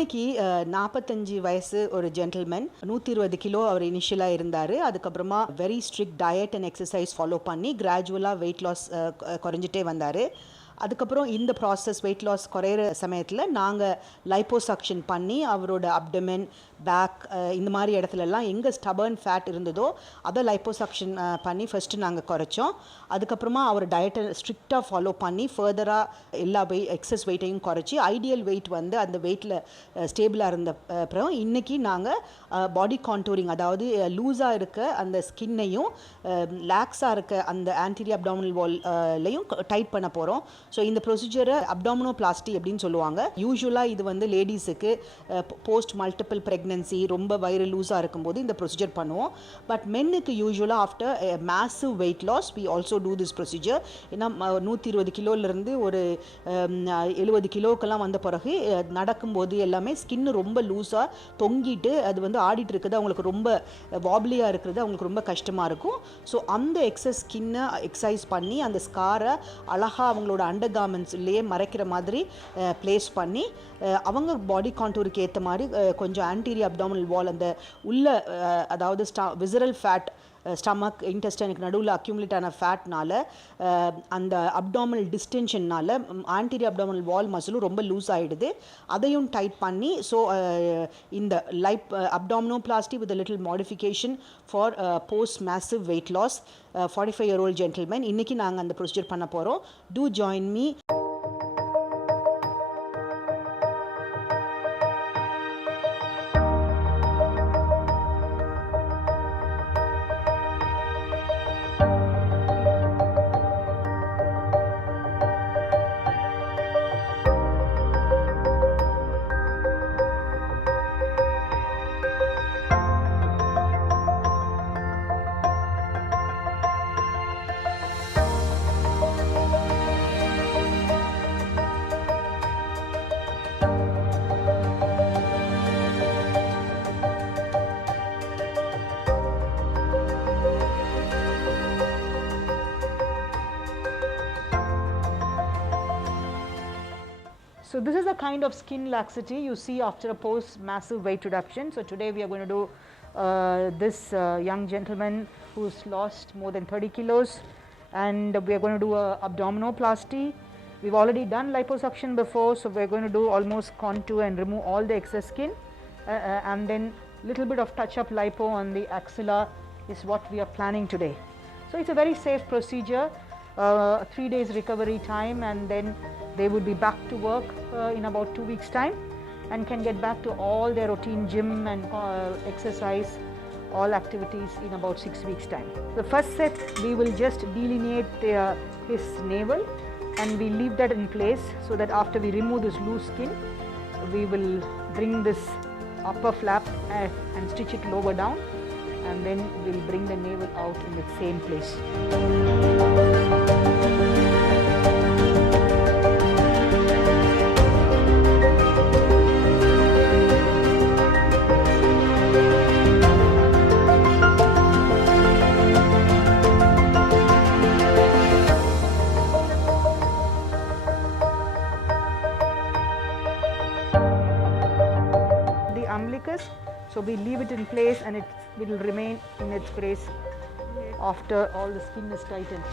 இன்னைக்கு 45 வயசு ஒரு ஜென்டில்மேன், 120 கிலோ அவர் இனிஷியலாக இருந்தார். அதுக்கப்புறமா very strict diet and exercise follow பண்ணி கிராஜுவலாக வெயிட் லாஸ் குறைஞ்சிட்டே வந்தார். அதுக்கப்புறம் இந்த ப்ராசஸ் வெயிட் லாஸ் குறையிற சமயத்தில் நாங்கள் லைப்போசக்ஷன் பண்ணி அவரோட அப்டமென், பேக் இந்த மாதிரி இடத்துலலாம் எங்கே ஸ்டபர்ன் ஃபேட் இருந்ததோ அதை லைப்போசக்ஷன் பண்ணி ஃபஸ்ட்டு நாங்கள் குறைச்சோம். அதுக்கப்புறமா அவர் டயட்டை ஸ்ட்ரிக்டாக ஃபாலோ பண்ணி ஃபர்தராக எல்லா எக்ஸஸ் வெயிட்டையும் குறைச்சி ஐடியல் வெயிட் வந்து அந்த வெயிட்டில் ஸ்டேபிளாக இருந்த அப்புறம் இன்றைக்கி நாங்கள் பாடி கான்டூரிங், அதாவது லூஸாக இருக்க அந்த ஸ்கின்னையும் லேக்ஸாக இருக்க அந்த ஆன்டீரியர் அப்டாமினல் வால்லையும் டைட் பண்ண போகிறோம். ஸோ இந்த ப்ரொசீஜரை அப்டாமினோபிளாஸ்டி அப்படின்னு சொல்லுவாங்க. யூஸ்வலாக இது வந்து லேடிஸுக்கு போஸ்ட் மல்டிபிள் ப்ரெக்னன்சி, ரொம்ப வயிறு லூஸாக இருக்கும்போது இந்த ப்ரொசீஜர் பண்ணுவோம். பட் மென்னுக்கு யூஸ்வலாக after massive weight loss we also do this procedure. ஏன்னா 120 கிலோலேருந்து ஒரு 70 கிலோக்கெல்லாம் வந்த பிறகு நடக்கும்போது எல்லாமே ஸ்கின்னு ரொம்ப லூஸாக தொங்கிட்டு அது வந்து ஆடிட்டு இருக்குது, அவங்களுக்கு ரொம்ப வாப்லியாக இருக்கிறது அவங்களுக்கு ரொம்ப கஷ்டமாக இருக்கும். ஸோ அந்த எக்ஸஸ் ஸ்கின்னை எக்ஸசைஸ் பண்ணி அந்த ஸ்காரை அழகாக அவங்களோட அண்டர் கார்மெண்ட்ஸ்லேயே மறைக்கிற மாதிரி பிளேஸ் பண்ணி அவங்க பாடி கான்டூருக்கு ஏற்ற மாதிரி கொஞ்சம் ஆன்டீரியர் அப்டாமினல் வால் அந்த உள்ள அதாவது விசரல் ஃபேட் ஸ்டமக் இன்டெஸ்டைனுக்கு நடுவில் அக்யூமுலேட் ஆன ஃபேட்னால அந்த அப்டாமினல் டிஸ்டென்ஷன்னால் ஆன்டீரியர் அப்டாமினல் வால் மசிலும் ரொம்ப லூஸ் ஆகிடுது. அதையும் டைட் பண்ணி ஸோ இந்த abdominoplasty with little modification for post massive weight loss 45-year-old gentleman. இன்றைக்கி நாங்கள் அந்த ப்ரொசீஜர் பண்ண போகிறோம். To join me. So this is a kind of skin laxity you see after a post-massive weight reduction. So today we are going to do this young gentleman who's lost more than 30 kilos, and we are going to do a abdominoplasty. We've already done liposuction before, so we're going to do almost contour and remove all the excess skin, and then little bit of touch-up lipo on the axilla is what we are planning today. So it's a very safe procedure. 3 days recovery time, and then they would be back to work in about 2 weeks time and can get back to all their routine gym and exercise, all activities in about 6 weeks time. The first set we will just delineate his navel, and we leave that in place so that after we remove this loose skin we will bring this upper flap and stitch it lower down, and then we'll bring the navel out in the same place. Umbilicus, so we leave it in place and it will remain in its place after all the skin is tightened.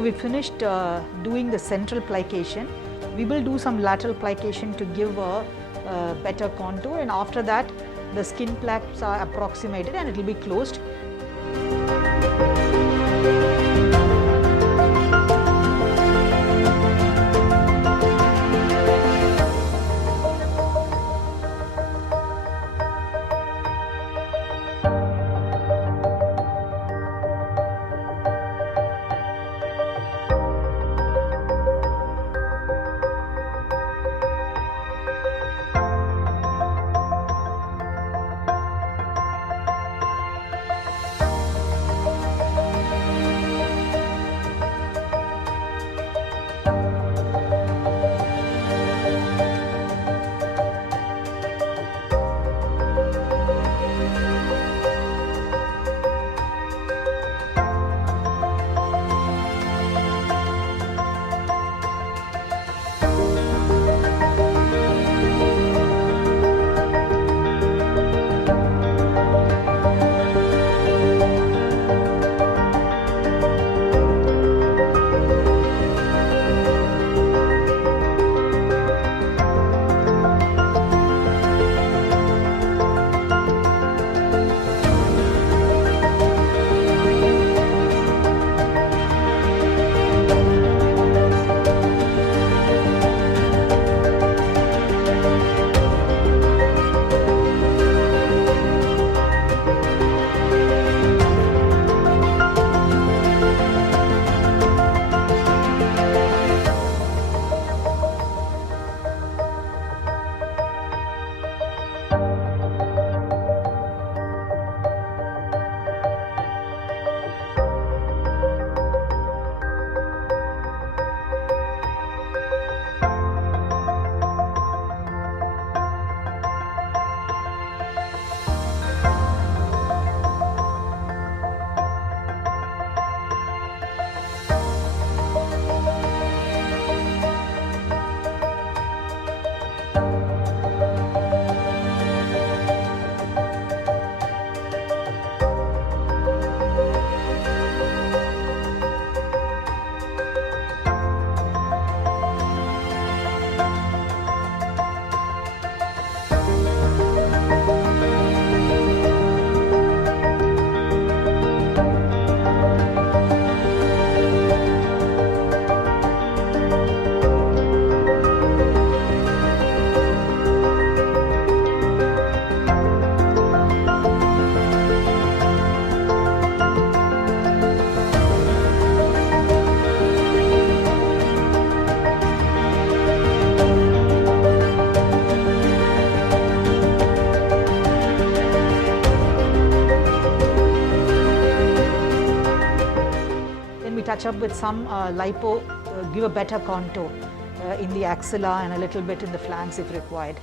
So we finished doing the central plication. We will do some lateral plication to give a better contour, and after that the skin plaques are approximated and it will be closed. Touch up with some lipo, give a better contour in the axilla and a little bit in the flanks if required.